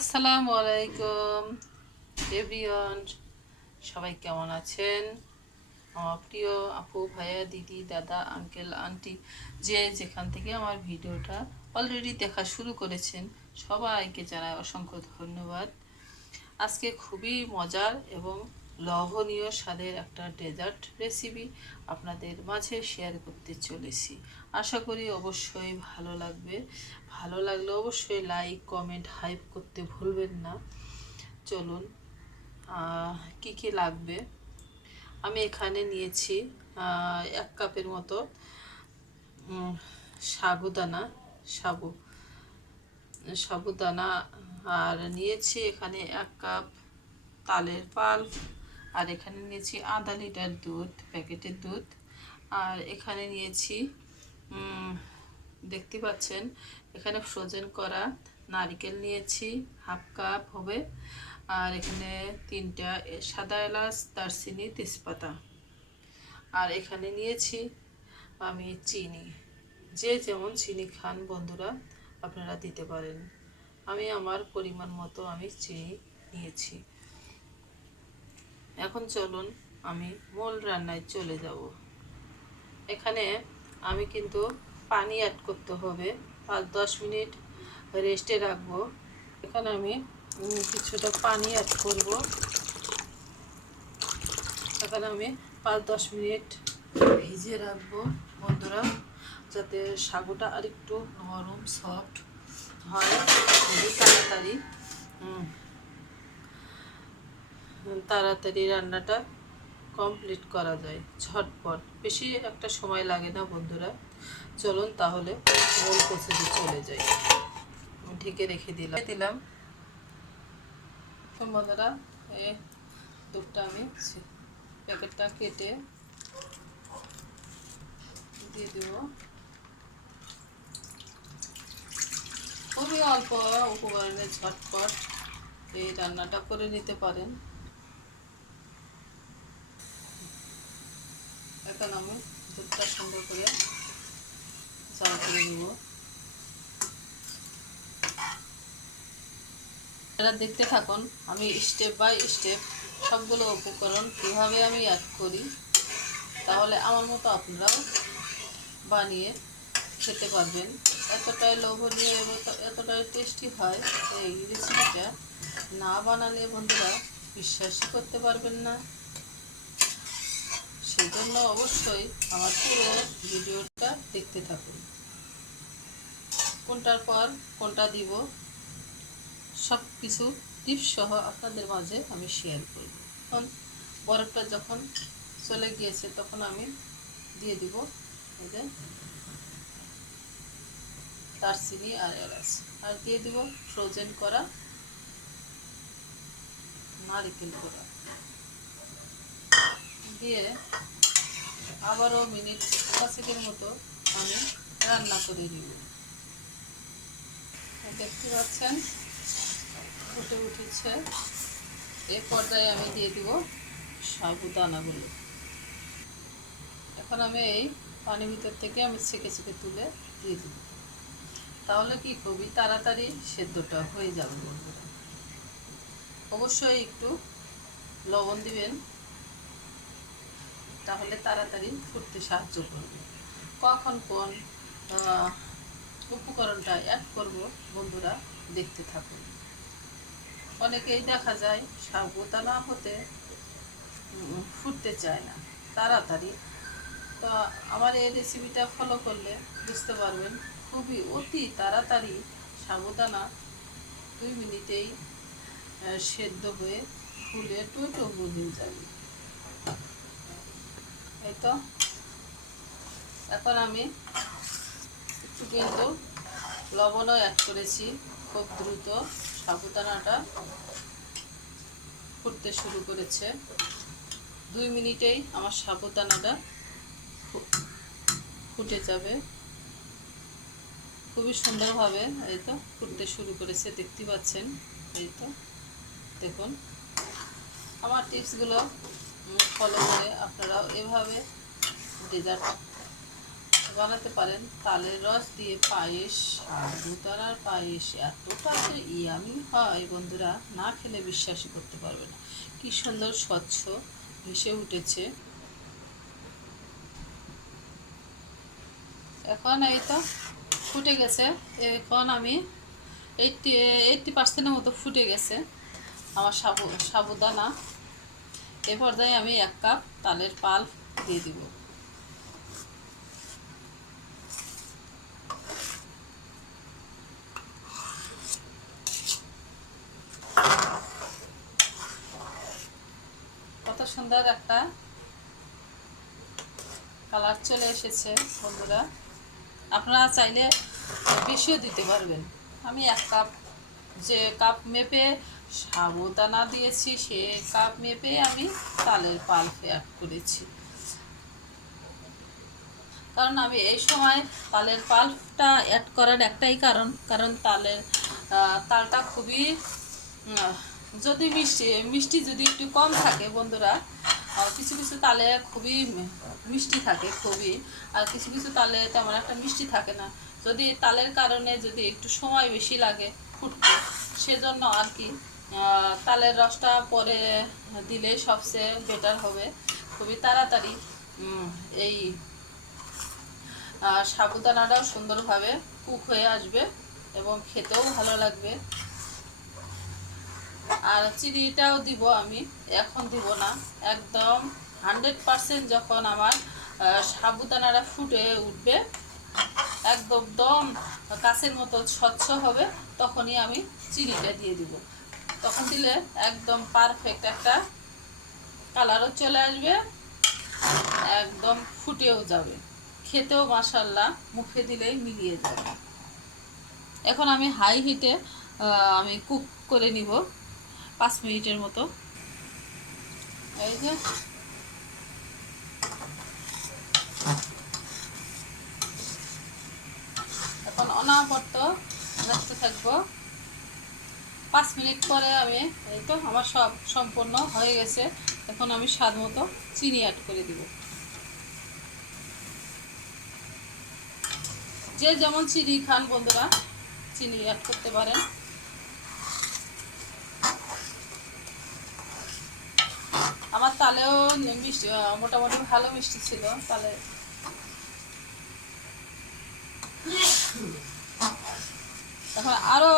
আসসালামু আলাইকুম এভরিওয়ান, সবাই কেমন আছেন? আমার প্রিয় আপু, ভাইয়া, দিদি, দাদা, আঙ্কেল, আন্টি, যে যেখান থেকে আমার ভিডিওটা অলরেডি দেখা শুরু করেছেন, সবাইকে জানাই অসংখ্য ধন্যবাদ। আজকে খুবই মজার এবং লোভনীয় স্বাদের একটা ডেজার্ট রেসিপি আপনাদের মাঝে শেয়ার করতে চলেছি। আশা করি অবশ্যই ভালো লাগবে। ভালো লাগলে অবশ্যই লাইক, কমেন্ট, হাইপ করতে ভুলবেন না। চলুন, কি কি লাগবে। আমি এখানে নিয়েছি 1 কাপের মতো সাবুদানা, সাবু সাবুদানা, আর নিয়েছি এখানে 1 কাপ তালের পাল্প, আর এখানে নিয়েছি আধা লিটার দুধ, প্যাকেটের দুধ, আর এখানে নিয়েছি দেখতে পাচ্ছেন এখানে ফ্রোজেন করা নারকেল নিয়েছি 1/2 কাপ হবে, আর এখানে 3টা সাদা এলাচ, দারচিনি, তেজপাতা, আর এখানে নিয়েছি আমি চিনি। যে যেমন চিনি খান বন্ধুরা আপনারা দিতে পারেন। আমি আমার পরিমাণ মতো আমি চিনি নিয়েছি। এখন চলুন আমি মূল রান্নায় চলে যাব। এখানে আমি কিন্তু পানি অ্যাড করতে হবে, 5-10 মিনিট রেস্টে রাখবো। এখানে আমি কিছুটা পানি অ্যাড করব। এখানে আমি 5-10 মিনিট ভিজিয়ে রাখবো বন্ধুরা, যাতে সাগুটা আরেকটু নরম সফট হয়, খুবই তাড়াতাড়ি রান্নাটা কমপ্লিট করা যায়, ঝটপট, বেশি একটা সময় লাগে না বন্ধুরা। চলুন তাহলে মূল প্রসেসে চলে যাই। ঢেকে রেখে দিলাম বন্ধুরা। এই দুধটা আমি প্যাকেটটা কেটে দিয়ে দেব। খুবই অল্প উপকরণে ঝটপট এই রান্নাটা করে নিতে পারেন। এখন আমি দুধটা সুন্দর করে জাল করে দেব। এরা দেখতে থাকুন, আমি স্টেপ বাই স্টেপ সবগুলো উপকরণ কীভাবে আমি অ্যাড করি, তাহলে আমার মতো আপনারাও বানিয়ে খেতে পারবেন। এতটাই লোভনীয় এবং এতটাই টেস্টি হয় এই রেসিপিটা, না বানালে বন্ধুরা বিশ্বাসই করতে পারবেন না। সেজন্য অবশ্যই আমার পুরো ভিডিওটা দেখতে থাকুন। কোনটার পর কোনটা দিব সব কিছু টিপস সহ আপনাদের মাঝে আমি শেয়ার করব। এখন বরফটা যখন চলে গিয়েছে তখন আমি দিয়ে দিব এই যে দারচিনি আর এলাচ, আর দিয়ে দিব ফ্রোজেন করা নারকেল কোড়া, দিয়ে আবারও মিনিট 5-6 মতো আমি রান্না করে নিব। দেখতে পাচ্ছেন ফুটে উঠেছে। এই পর্যায়ে আমি দিয়ে দিব সাবুদানাগুলো। এখন আমি এই পানির ভিতর থেকে আমি ছেঁকে ছেঁকে তুলে দিয়ে দিব। তাহলে কি খুবই তাড়াতাড়ি সেদ্ধটা হয়ে যাবে বন্ধুরা। অবশ্যই একটু লবণ দিবেন, তাহলে তাড়াতাড়ি ফুটতে সাহায্য করবে। কখন কোন উপকরণটা অ্যাড করব বন্ধুরা দেখতে থাকুন। অনেকেই দেখা যায় সাবুদানা হতে ফুটতে চায় না তাড়াতাড়ি, তো আমার এই রেসিপিটা ফলো করলে বুঝতে পারবেন খুবই অতি তাড়াতাড়ি সাবুদানা 2 মিনিটেই সেদ্ধ হয়ে ফুলে টুইটো বুঝে যাবে। এই তো এখন আমি একটু কিন্তু লবণও অ্যাড করেছি। খুব দ্রুত সাবুদানাটা ফুটতে শুরু করেছে। 2 মিনিটেই আমার সাবুদানাটা ফুটে যাবে খুবই সুন্দরভাবে। এই তো ফুটতে শুরু করেছে, দেখতে পাচ্ছেন। এই তো দেখুন, আমার টিপসগুলো ফলো করে আপনারাও এভাবে ডেজার্ট বানাতে পারেন। তালের রস দিয়ে পায়েস, সাবুদানার পায়েস এতটা যে ইয়ামি হয় বন্ধুরা, না খেলে বিশ্বাসই করতে পারবে না। কি সুন্দর স্বচ্ছ ভেসে উঠেছে। এখন এই তো ফুটে গেছে। এখন আমি 80% মতো ফুটে গেছে আমার সাবুদানা। এ পর্যায়ে আমি 1 কাপ তালের পাল্প দিয়ে দিব। কত সুন্দর একটা কালার চলে এসেছে বন্ধুরা। আপনারা চাইলে বেশিও দিতে পারবেন। আমি 1 কাপ, যে কাপ মেপে সাবুদানা দিয়েছি সে কাপ মেপে আমি তালের পাল্প অ্যাড করেছি। কারণ আমি এই সময় তালের পাল্পটা অ্যাড করার একটাই কারণ তালটা খুবই যদি মিষ্টি যদি একটু কম থাকে বন্ধুরা, কিছু কিছু তালে খুবই মিষ্টি থাকে খুবই, আর কিছু কিছু তালে তেমন একটা মিষ্টি থাকে না। যদি তালের কারণে যদি একটু সময় বেশি লাগে ফুটতে, সেজন্য আর কি তালের রসটা পরে দিলে সবচেয়ে বেটার হবে। খুবই তাড়াতাড়ি এই সাবুদানাটাও সুন্দরভাবে কুক হয়ে আসবে এবং খেতেও ভালো লাগবে। আর চিনিটাও দিব আমি, এখন দিব না, একদম 100% যখন আমার সাবুদানাটা ফুটে উঠবে, একদম দম কাছের মতো স্বচ্ছ হবে, তখনই আমি চিনিটা দিয়ে দিব। তখন দিলে একদম পারফেক্ট একটা কালারও চলে আসবে, একদম ফুটেও যাবে, খেতেও মাশাআল্লাহ মুখে দিলেই মিলিয়ে যাবে। এখন আমি হাই হিটে আমি কুক করে নিব 5 মিনিটের মতো। এই যে এখন অনাবর্ত রাখতে থাকবো। 5 মিনিট পরে আমি, এই তো আমার সব সম্পূর্ণ হয়ে গেছে। এখন আমি স্বাদ মতো চিনি অ্যাড করে দিব। যে যেমন চিনি খান বন্ধুরা চিনি অ্যাড করতে পারেন। আমার তালেও মিষ্টি মোটামুটি ভালো মিষ্টি ছিল তালে। এখন আরও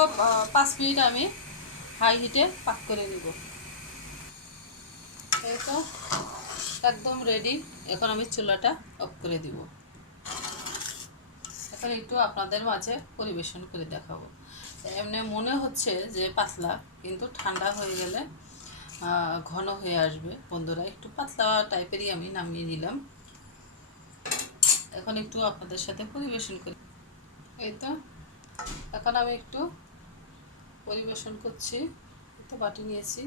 5 মিনিট আমি হাই হিটে পাক করে নিব। এই তো একদম রেডি। এখন আমি চুলাটা অফ করে দিব। এখন একটু আপনাদের মাঝে পরিবেশন করে দেখাবো। এমনি মনে হচ্ছে যে পাতলা, কিন্তু ঠান্ডা হয়ে গেলে ঘন হয়ে আসবে বন্ধুরা। একটু পাতলা টাইপেরই আমি নামিয়ে নিলাম। এখন একটু আপনাদের সাথে পরিবেশন করি। এই তো এখন আমি একটু পরিবেশন করছি। তো বাটি নিয়েছি।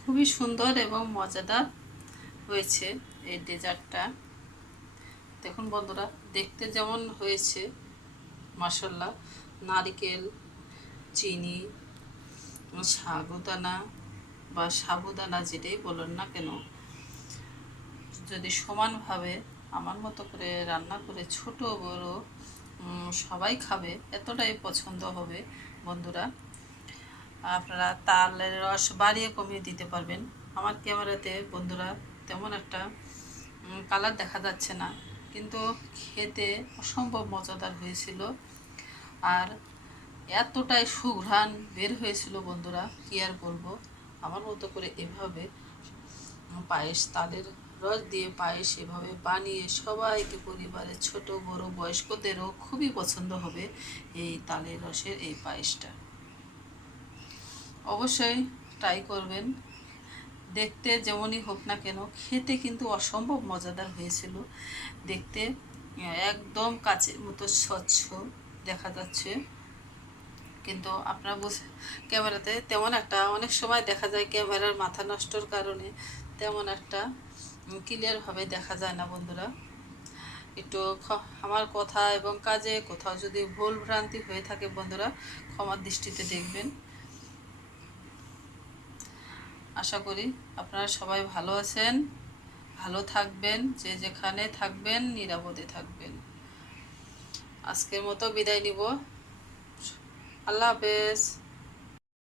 খুবই সুন্দর এবং মজাদার হয়েছে এই ডেজার্টটা। দেখুন বন্ধুরা, দেখতে যেমন হয়েছে মাশাআল্লাহ, নারকেল, চিনি, সাবুদানা যেটাই বলুন না কেন, যদি সমানভাবে আমার মতো করে রান্না করে ছোট বড় সবাই খাবে, এতটাই পছন্দ হবে বন্ধুরা। আপনারা তালের রস বাড়িয়ে কমিয়ে দিতে পারবেন। আমার ক্যামেরাতে বন্ধুরা তেমন একটা কালার দেখা যাচ্ছে না, কিন্তু খেতে অসম্ভব মজাদার হয়েছিল। আর এতটাই সুঘ্রাণ বের হয়েছিল বন্ধুরা, কী আর বলবো। আমার মতো করে এভাবে পায়েস, তালের রস দিয়ে পায়েস এভাবে বানিয়ে সবাইকে, পরিবারের ছোট বড় বয়স্কদেরও খুবই পছন্দ হবে এই তালের রসের এই পায়েসটা। অবশ্যই ট্রাই করবেন। দেখতে যেমনই হোক না কেন, খেতে কিন্তু অসম্ভব মজাদার হয়েছিল। দেখতে একদম কাচের মতো স্বচ্ছ দেখা যাচ্ছে, কিন্তু আপনারা ক্যামেরাতে তেমন একটা, অনেক সময় দেখা যায় ক্যামেরার মাথা নষ্টর কারণে তেমন একটা ক্লিয়ারভাবে দেখা যায় না বন্ধুরা। একটু আমার কথা এবং কাজে কোথাও যদি ভুল ভ্রান্তি হয়ে থাকে বন্ধুরা, ক্ষমার দৃষ্টিতে দেখবেন। আশা করি আপনারা সবাই ভালো আছেন, ভালো থাকবেন, যে যেখানে থাকবেন নিরাপদে থাকবেন। আজকের মতো বিদায় নিব। আল্লাহ হাফেজ।